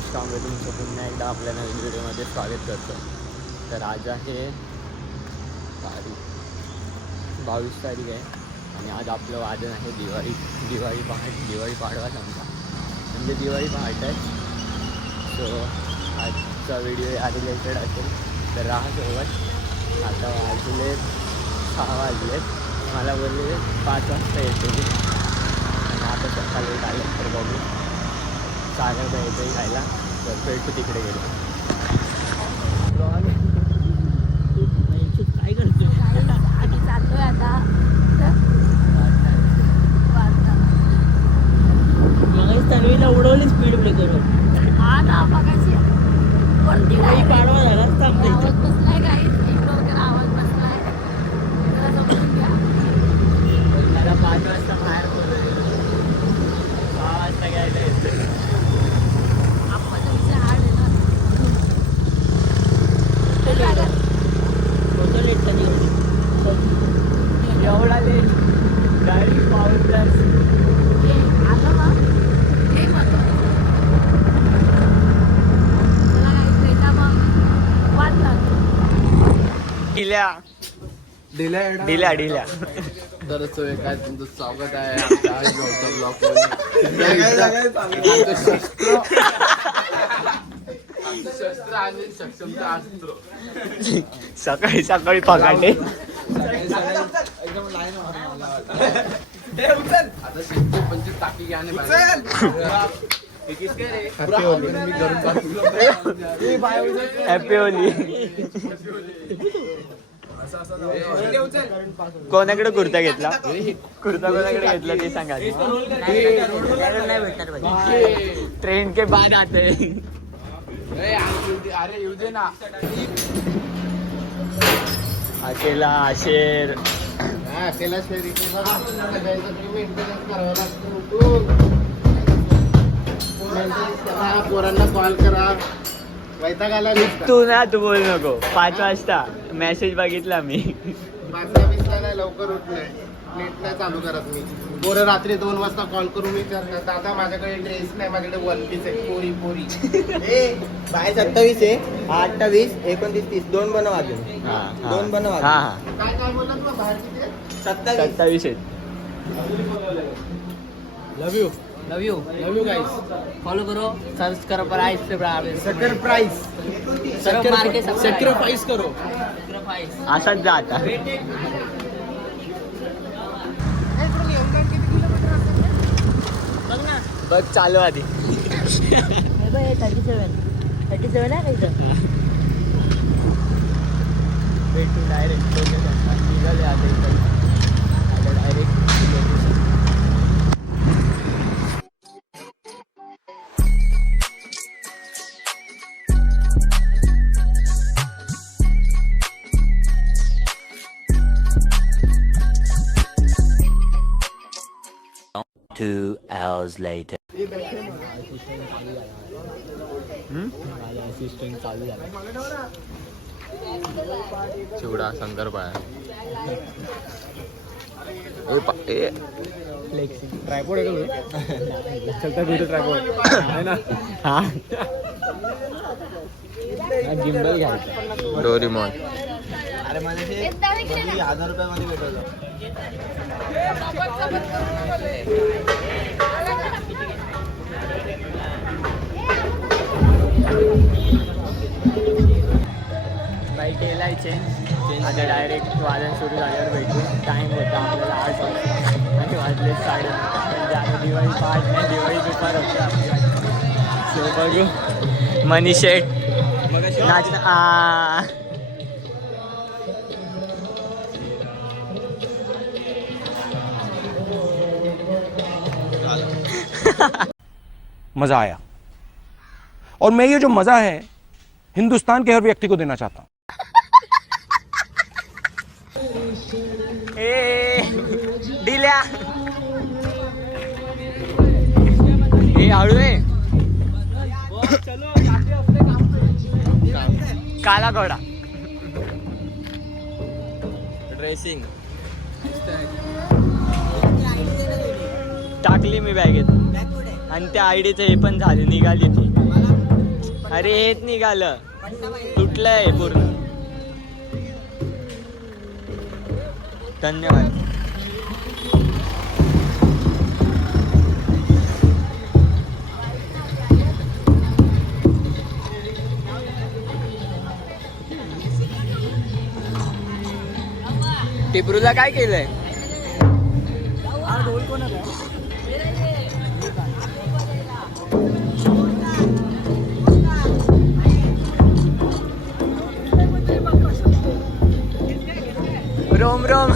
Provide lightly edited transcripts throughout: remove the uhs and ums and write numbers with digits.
अनुष्का आंबे तुमचं पुन्हा एकदा आपल्या नवीन व्हिडिओमध्ये स्वागत करतो. तर आज आहे तारीख 22 तारीख आहे आणि आज आपलं वादन आहे दिवाळी पाडवा समजा, म्हणजे दिवाळी पहाट आहे. सो आजचा व्हिडिओ या रिलेटेड असेल तर राहा सोबत. आता वाजले 6 वाजलेत, मला बोलले 5 वाजता येतो मी आणि आता सकाळी आलं तर बघू सागर द्यायचं खायला, तर भेटू तिकडे गेलो. काय करतो आधी चाललोय आता. तन्वीला उडवली स्पीड ब्रेकर. हा ना बघायची कोणती गाडी पाडवा झाला आवाज बसलाय काही इकडं वगैरे आवाज बसलाय. जरा समजून घ्या. मला 5 वाजता बाहेर पडलो, 6 वाजता घ्यायला येतं. आप्पाचा विषय हार्ड आहे ना. होतो लेट कधी एवढा लेट डायरेक्ट पावर प्लस आता मग हे महत्वाचं. चला काही भेटा मग वाटलं ढिल्या तर सोय काय तुमचं स्वागत आहे आमच्या आज गौतम ब्लॉगमध्ये. शस्त्र आणि सक्षमता अस्त्र. सकाळी सकाळी पगाडे आता 125 टाकी घ्या आणि हॅपी होली. कोणाकडे कुर्ता घेतला कोणाकडे घेतला ते सांगा. ट्रेन के बाद आते. अरे येऊ दे ना. अकेला आशेर त्याला पोरांना कॉल करा. वैताग आला तू ना तू बोल नको. 5 वाजता मेसेज बघितला मी. 5:20 नाही लवकर उठले. नेट नाही चालू करत मी. पोरं रात्री 2 वाजता कॉल करून मी दादा माझ्याकडे ड्रेस नाही, माझ्याकडे वन पीस आहे. पोरी 27 आहे, 28, 29, 30 2 बनव अजून. दोन बनव अजून. हा काय बोलत ना बाहेर किती 27 आहेत. लव यू गाइस. फॉलो करो, सब्सक्राइब सरप्राइज सॅक्रिफाइस करो. असाच जा आता. बघ चालू आधी 37 आहे का भेटू डायरेक्ट निघाले आता इकडे. आता direct Two hours later. Assistant चालू झाला. चिवडा शंकरपाळ्या. ट्रायपॉड आहे का चलता तुझं ट्रायपॉड आहे ना. हा गिम्बल घ्यायचं. डोरीमॉन. अरे मला हे 1000 रुपयामध्ये भेटवलं. बाईक केलाय चेंज. आता डायरेक्ट वादन सुरू झाल्यावर भेटू. टाईम होता आपल्याला 8 वाजता आणि वाजले 9:30. म्हणजे आम्ही दिवाळी पहाट नाही, दिवाळी दुपार होते आपली. सो बघू. मनी शेट नाच. मजा आया और मैं ये जो मजा है हिंदुस्तान के हर व्यक्ति को देना चाहता हूं. दिल्या हे हळू आहे. काला घोडा ड्रेसिंग टाकली मी बॅगेत आणि त्या आयडीचं हे पण झाले, निघाली ती. अरे हेच निघालं तुटलंय पूर्ण. धन्यवाद. टिपरूला काय केलंय? Rome Rome.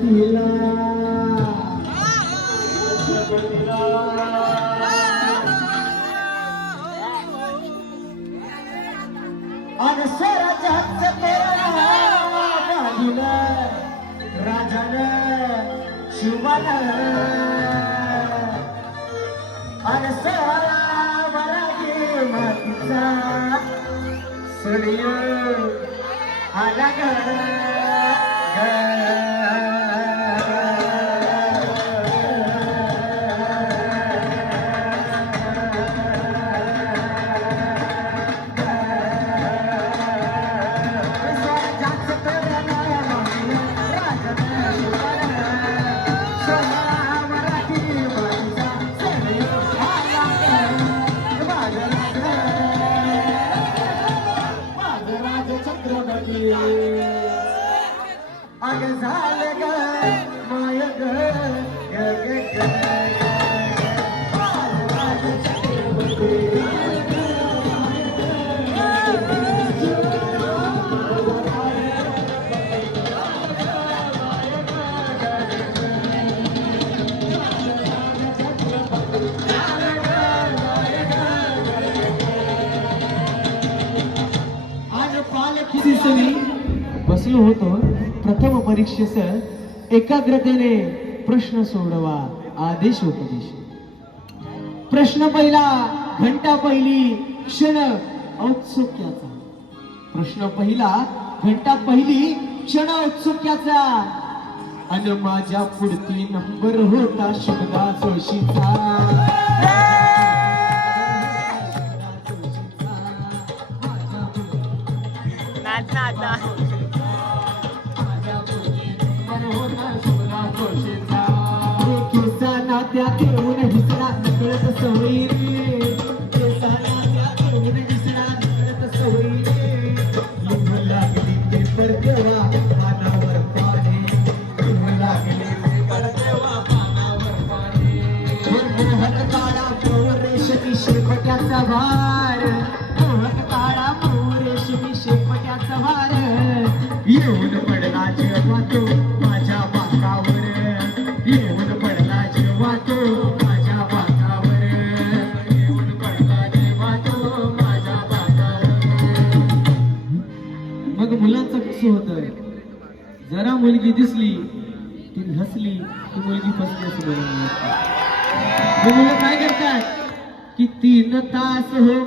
छत्रपतीला आणि स्वराज्याचं तोरण राजानं शिवानं आणि सोहळा मराठी मातीचा सूर्य आला अग झालं ग माय ग बसलो होतो प्रथम परीक्षेस एकाग्रतेने प्रश्न सोडवा आदेश उपदेश. प्रश्न पहिला घंटा पहिली क्षण औत्सुक्याचा. प्रश्न पहिला घंटा पहिली क्षण औत्सुक्याचा. आणि माझ्या पुढती नंबर होता शुभदा जोशीचा. त्या घेऊन हिसरा नकळत सवयी रे. घेऊन हिसरा नकळत सवयी रे. लिहू लागली पेपर तेव्हा पानावर पाणी. लिहू लागली पेपर तेव्हा पानावर पाणी. मोहक काळा रेशमी शेपट्याचा भार. मोहक काळा रेशमी शेपट्याचा भार. येऊन पडला जेव्हा तो माझ्या बाकावर. येऊन पडला जेव्हा तो माझ्या बाकावर. येऊन पडला जेव्हा तो माझ्या बाकावर. मग मुलांचं कसं होतं, जरा मुलगी दिसली ती हसली ती मुलगी फसली असं बोलून. मुलं काय करतात की 3 तास हो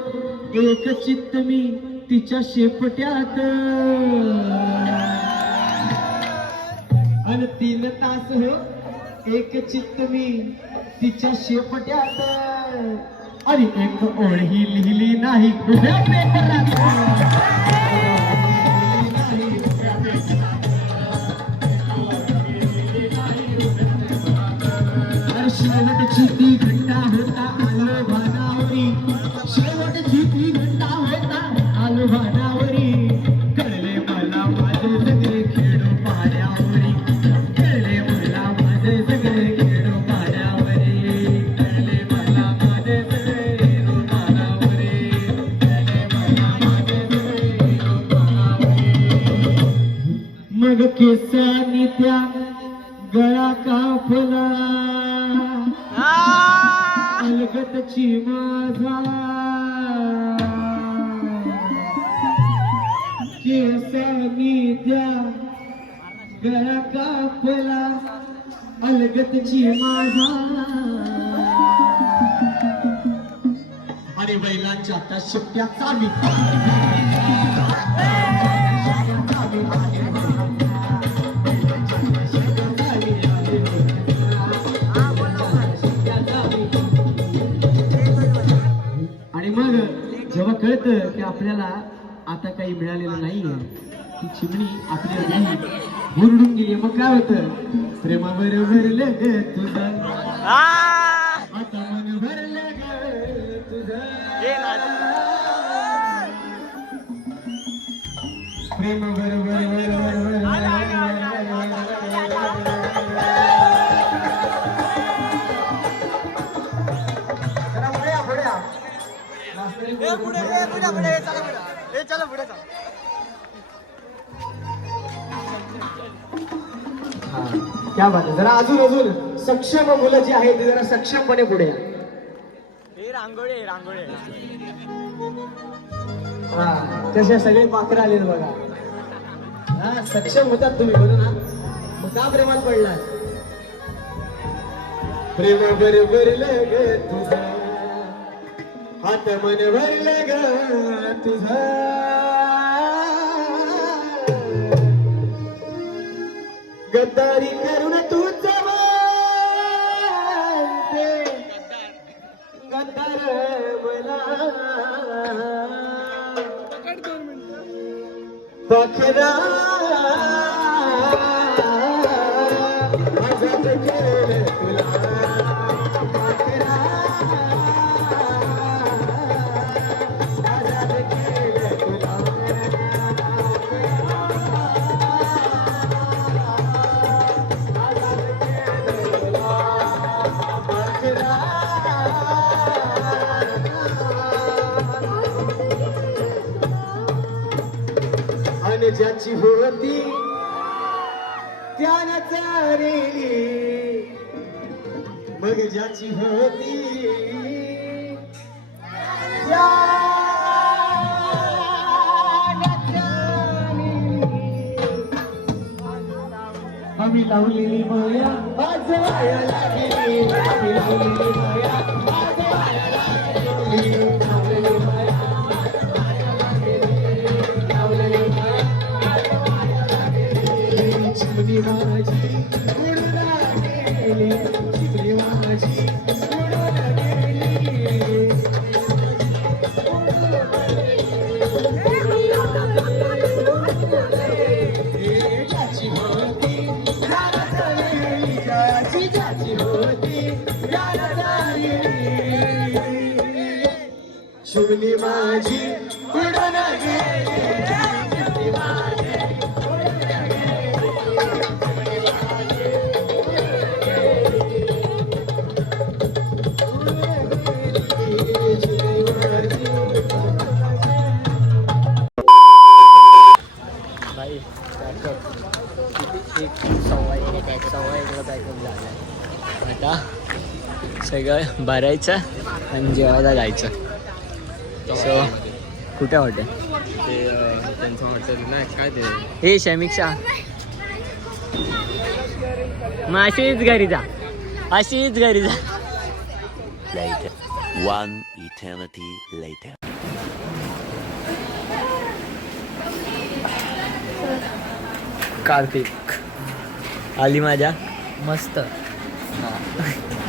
एक चित्त मी तिच्या शेपट्यात. आणि 3 तास हो एक चित्त मी तिच्या शेपट्यात. आणि एक ओळही लिहिली नाही उभ्या पेपरात. शेवटची ती घंटा होता आलो भानावरी. शेवटची ती घंटा होता आलो भानावरी. कळले मला माझे सगळे खेळो पाण्यावरी. कळले मला माझे सगळे खेळो पाण्यावरी. कळले मला माझे सगळे खेळो पाण्यावरी. कळले मला माझे सगळे खेळो पाण्यावरी. मग केसानी त्या गळा कापला. अलगतची माझा केसानी त्या गळा कापला. अलगतची माझा. आणि बैलांच्या त्या शिट्ट्याचा मी मग जेव्हा कळतं की आपल्याला आता काही मिळालेलं नाहीये, ती चिमणी आपल्या हुरडून गेली, मग काय होतं, प्रेमावर भरलं ग तुझं आता मन भरलं ग तुझं. प्रेमावर चला पुढे चला. हा क्या बात आहे. जरा अजून सक्षम मुलं जी आहेत ती जरा सक्षमपणे पुढे या. रांगोळी हा कसे सगळे पाखरं आले बघा. हा सक्षम होतात तुम्ही बोलू ना. मग का प्रेमात पडला. प्रेम भरलं ग तुझं हात मन भरलं ग तुझं गद्दारी करून तूच म्हणते गद्दार मला पाखरा आजाद केलं तुला पाखरा आजाद केलं तुला आणि ज्याची होती त्यानं चारेली मग ज्याची होती आम्ही लावलेली माया आज वायाला गेली. आम्ही लावलेली माया आज वायाला गेली. लावलेली माया लावलेली माया चिमणी माझी उडून गेली. चिमणी माझी उडून गेली. ज्याची होती त्याला चालेली. ज्याची होती त्याला चालेली. चिमणी माझी उडून गेली. चिमणी माझी भाई बॅकअप किती 1:15 बॅकअप झाला. आता सगळं भरायचं आणि जेवायला जायचं. सो कुठे हॉटेल ते त्यांचं हॉटेल नाही काय ते हे समीक्षा मग अशीच घरी जा. Later. One eternity later. Kartik आली माझ्या मस्त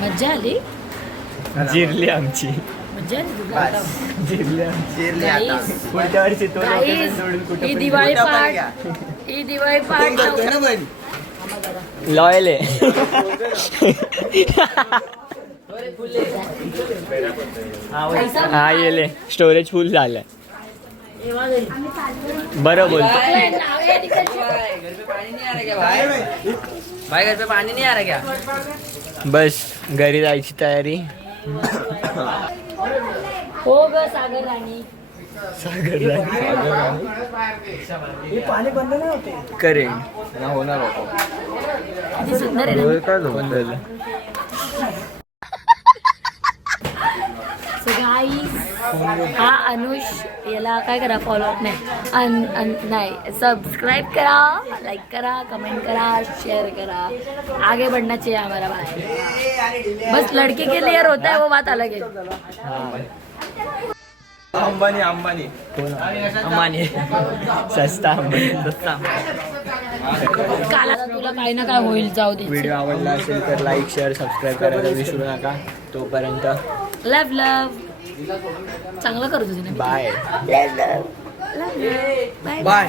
मज्जा आली. जिरली आमची मज्जा आली तुला. चिरले आता Guys, पुढच्या वर्षी तो guys, सोडून कुठे ही दिवाळी पाठ लॉयल आहे. हा येले स्टोरेज फुल झालंय. बरं बोल. भाई घर पे पानी नहीं आ रहा क्या? बस घरी जायची तयारी. हो ग सागर राणी. पाणी बंद नाही होते. करेन होणार होतो. किती सुंदर आहे ना. So guys, हा अनुष याला काय करा फॉलो नाही सबस्क्राइब करा, लाइक करा, कमेंट करा, शेयर करा. आगे बढ़ना चाहिए हमारा भाई. बस लड़की के लिए रोता है वो बात अलग है. अंबानी सस्ता अंबानी. काला तुला काही ना काय होईल. जाऊ दे. व्हिडिओ आवडला असेल तर लाईक शेअर सबस्क्राईब करायला विसरू नका. तोपर्यंत लव चांगलं करत होती ना. बाय. बाय.